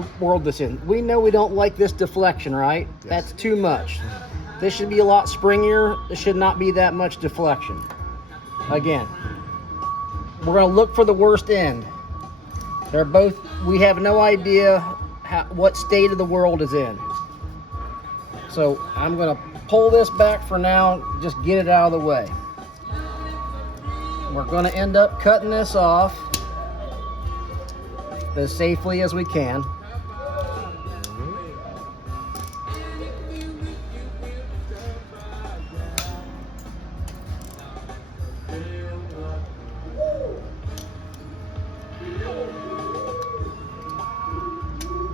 the world this in. We know we don't like this deflection, right? Yes. That's too much. This should be a lot springier. There should not be that much deflection. Again, we're going to look for the worst end. They're both, we have no idea what state of the world is in. So I'm going to pull this back for now, just get it out of the way. We're going to end up cutting this off as safely as we can.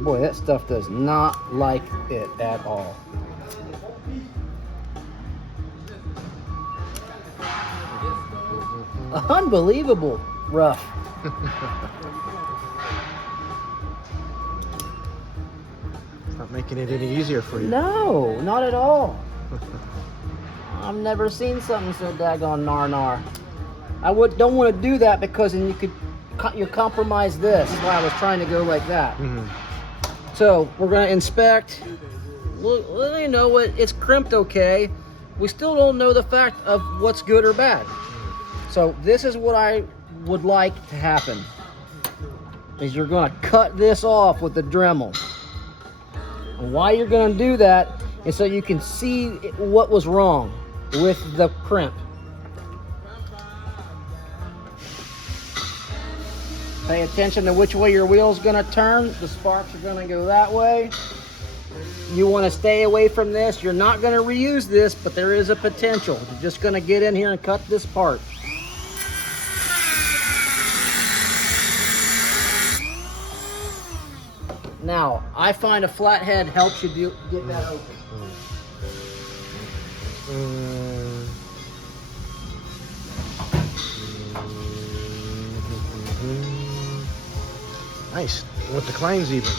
Boy, that stuff does not like it at all. Unbelievable rough. It's not making it any easier for you. No, not at all. I've never seen something so daggone gnar. I don't want to do that because then you compromise this. That's why I was trying to go like that. Mm-hmm. So we're going to inspect. You know what? It's crimped okay. We still don't know the fact of what's good or bad. So this is what I would like to happen. Is you're going to cut this off with the Dremel. And why you're going to do that is so you can see what was wrong with the crimp. Pay attention to which way your wheel's going to turn. The sparks are going to go that way. You want to stay away from this. You're not going to reuse this, but there is a potential. You're just going to get in here and cut this part. Now, I find a flathead helps you get that open. Nice. With the clines even.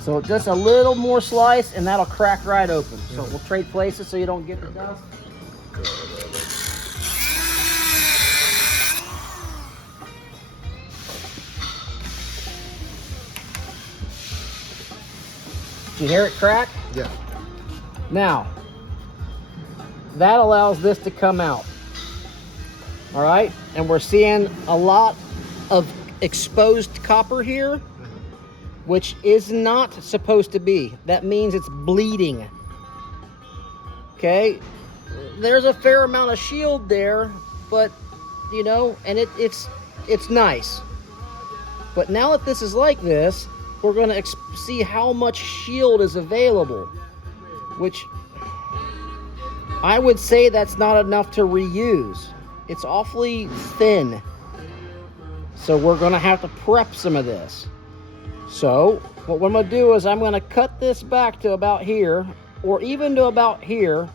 So just a little more slice and that'll crack right open. So we'll trade places so you don't get the dust. Did you hear it crack? Yeah. Now, that allows this to come out. All right, and we're seeing a lot of exposed copper here, which is not supposed to be. That means it's bleeding. Okay, there's a fair amount of shield there, but you know, and it's nice. But now that this is like this, we're going to see how much shield is available, which I would say that's not enough to reuse. It's awfully thin. So we're going to have to prep some of this. So what I'm going to do is I'm going to cut this back to about here, or even to about here,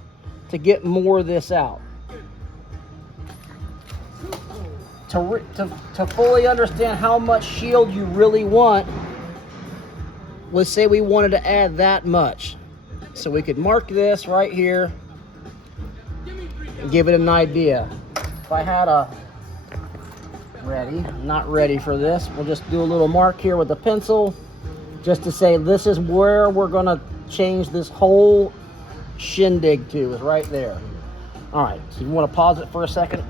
to get more of this out. To fully understand how much shield you really want, let's say we wanted to add that much. So we could mark this right here and give it an idea. If I had a not ready for this, we'll just do a little mark here with a pencil just to say this is where we're going to change this whole shindig to, is right there. All right, so you want to pause it for a second?